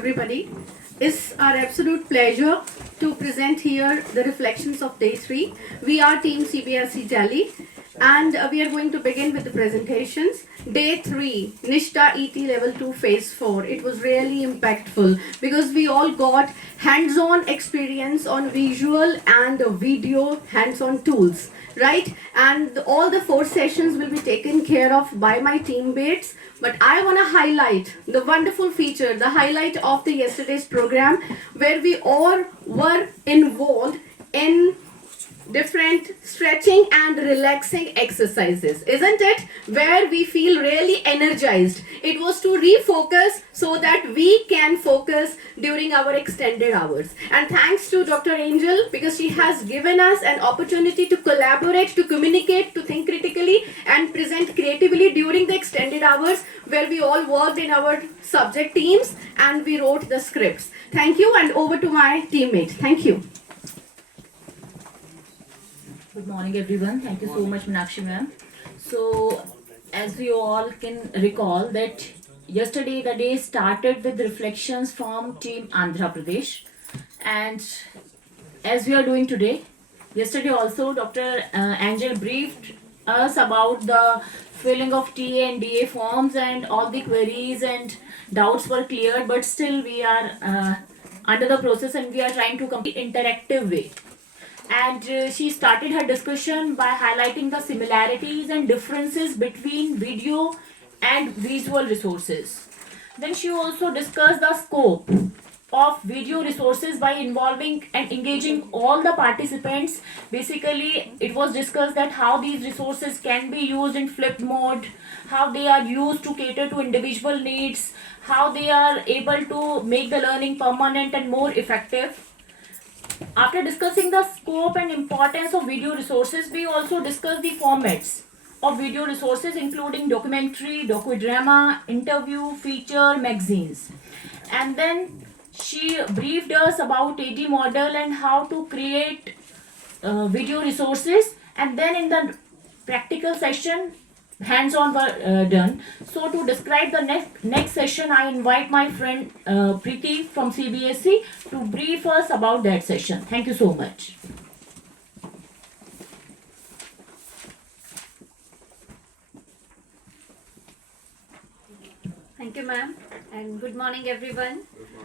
Everybody, it's our absolute pleasure to present here the reflections of day 3. We are Team CBSE Delhi and we are going to begin with the presentations. Day 3, Nishtha ET Level 2 Phase 4. It was really impactful because we all got hands-on experience on visual and video hands-on tools, right? And all the 4 sessions will be taken care of by my teammates. But I want to highlight the wonderful feature, the highlight of the yesterday's program, where we all were involved in different stretching and relaxing exercises, isn't it? Where we feel really energized. It was to refocus so that we can focus during our extended hours. And thanks to Dr. Angel, because she has given us an opportunity to collaborate, to communicate, to think critically and present creatively during the extended hours, where we all worked in our subject teams and we wrote the scripts. Thank you, and over to my teammate. Thank you. Good morning, everyone. Thank you so much, Meenakshi ma'am. So, as we all can recall that yesterday the day started with reflections from Team Andhra Pradesh, and as we are doing today, yesterday also Dr. Angel briefed us about the filling of TA and DA forms, and all the queries and doubts were cleared, but still we are under the process and we are trying to complete interactive way. And she started her discussion by highlighting the similarities and differences between video and visual resources. Then she also discussed the scope of video resources by involving and engaging all the participants. Basically, it was discussed that how these resources can be used in flipped mode, how they are used to cater to individual needs, how they are able to make the learning permanent and more effective. After discussing the scope and importance of video resources, we also discussed the formats of video resources, including documentary, docudrama, interview, feature, magazines. And then she briefed us about AD model and how to create video resources. And then in the practical session, hands-on were done. So to describe the next session, I invite my friend Preeti from CBSE to brief us about that session. Thank you so much. Thank you, ma'am, and good morning, everyone.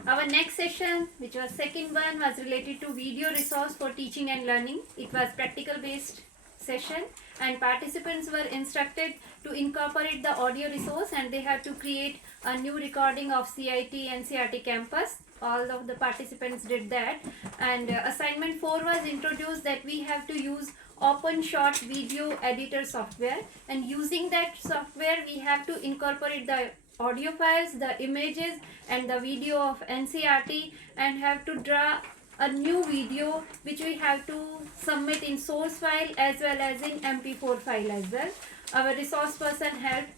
Our next session, which was second one, was related to video resource for teaching and learning. It was practical-based session, and participants were instructed to incorporate the audio resource, and they had to create a new recording of CIT and CRT campus. All of the participants did that, and assignment 4 was introduced that we have to use OpenShot video editor software, and using that software we have to incorporate the audio files, the images and the video of NCRT, and have to draw a new video which we have to submit in source file as well as in MP4 file as well. Our resource person helped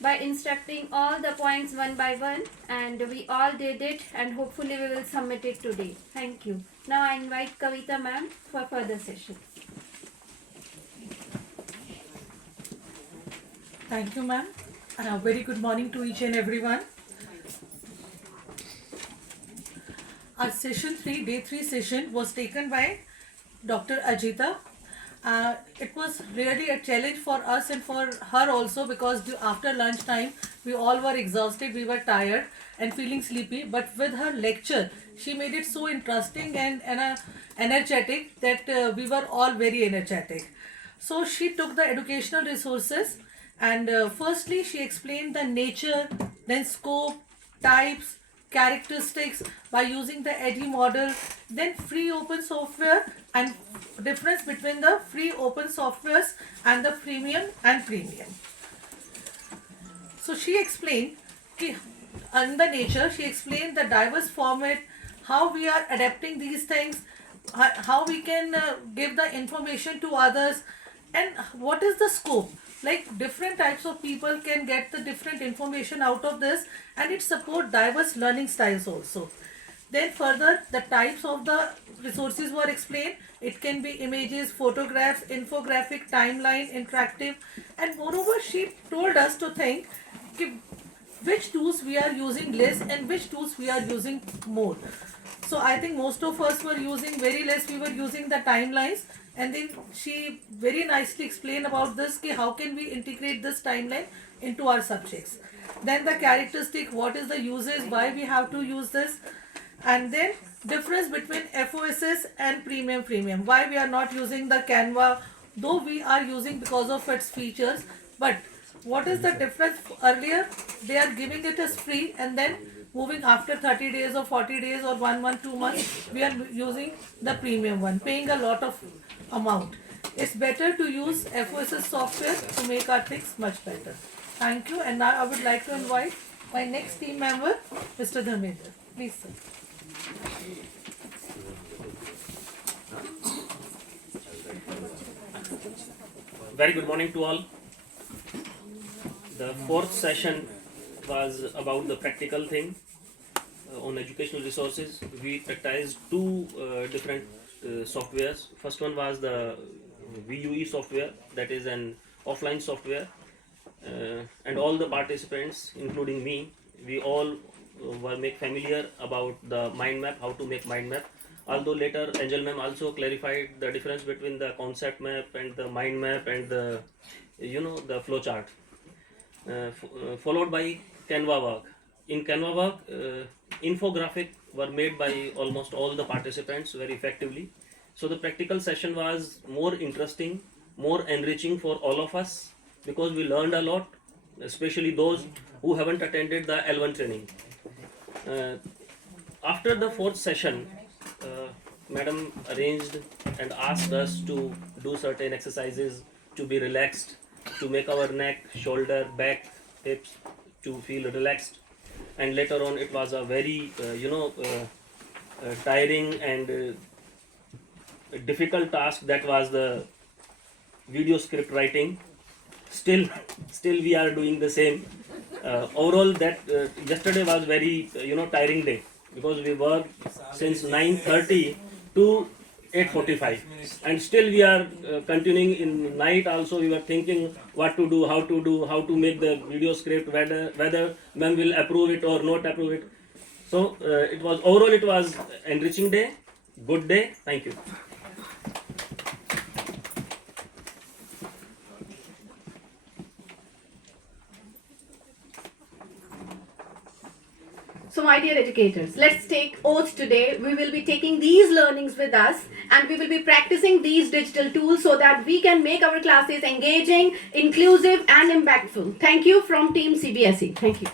by instructing all the points one by one, and we all did it, and hopefully we will submit it today. Thank you. Now I invite Kavita ma'am for further session. Thank you, ma'am. A very good morning to each and everyone. Our session 3, day 3 session was taken by Dr. Ajita. It was really a challenge for us and for her also, because after lunch time we all were exhausted, we were tired and feeling sleepy. But with her lecture, she made it so interesting and energetic that we were all very energetic. So she took the educational resources, and firstly she explained the nature, then scope, types, characteristics by using the AD model, then free open software and difference between the free open softwares and the premium. So she explained on the nature, she explained the diverse format, how we are adapting these things, how we can give the information to others, and what is the scope. Like different types of people can get the different information out of this, and it support diverse learning styles also. Then further, the types of the resources were explained. It can be images, photographs, infographic, timeline, interactive, and moreover she told us to think which tools we are using less and which tools we are using more. So I think most of us were using very less, we were using the timelines, and then she very nicely explained about this, ki how can we integrate this timeline into our subjects. Then the characteristic, what is the usage, why we have to use this, and then difference between FOSS and premium, why we are not using the Canva, though we are using because of its features, but what is the difference? Earlier they are giving it as free, and then moving after 30 days or 40 days or 1 month, 2 months, we are using the premium one, paying a lot of amount. It's better to use FOSS software to make our things much better. Thank you, and now I would like to invite my next team member, Mr. Dharmendra. Please, sir. Very good morning to all. The fourth session was about the practical thing on educational resources. We practiced two different softwares. First one was the VUE software, that is an offline software, and all the participants, including me, we all were make familiar about the mind map, how to make mind map. Although later Angel ma'am also clarified the difference between the concept map and the mind map and the the flow chart. Followed by Canva work. In Canva work, infographic were made by almost all the participants very effectively. So the practical session was more interesting, more enriching for all of us, because we learned a lot, especially those who haven't attended the L1 training. After the fourth session, madam arranged and asked us to do certain exercises to be relaxed, to make our neck, shoulder, back, hips to feel relaxed. And later on it was a very tiring and difficult task, that was the video script writing. Still we are doing the same. Overall that yesterday was very tiring day, because we worked since 9:30 to 8:45, and still we are continuing in night also. We were thinking what to do, how to make the video script, whether ma'am will approve it or not approve it. So it was enriching day, good day. Thank you. So my dear educators, let's take oath today. We will be taking these learnings with us, and we will be practicing these digital tools so that we can make our classes engaging, inclusive and impactful. Thank you from Team CBSE. Thank you.